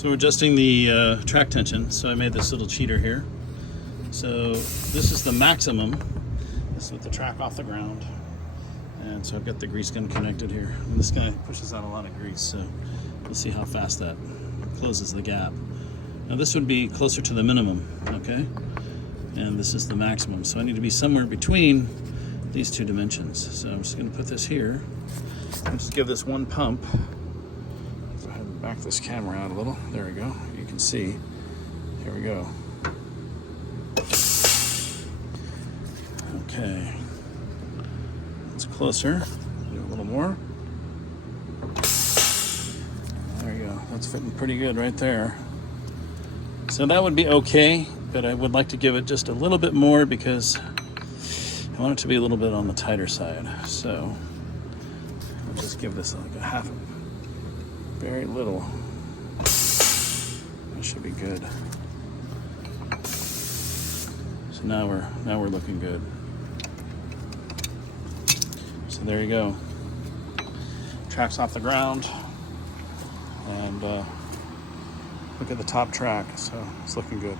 So we're adjusting the track tension. So I made this little cheater here. So this is the maximum. This is with the track off the ground. And so I've got the grease gun connected here. And this guy pushes out a lot of grease, so we'll see how fast that closes the gap. Now this would be closer to the minimum, okay? And this is the maximum. So I need to be somewhere between these two dimensions. So I'm just gonna put this here. I'll just give this one pump. Go ahead and back this camera out a little. There we go. You can see. Here we go. Okay. It's closer. Do a little more. There you go. That's fitting pretty good right there. So that would be okay, but I would like to give it just a little bit more because I want it to be a little bit on the tighter side. So I'll just give this like a half, very little. That should be good. So now we're looking good. So there you go. Track's off the ground, and look at the top track. So it's looking good.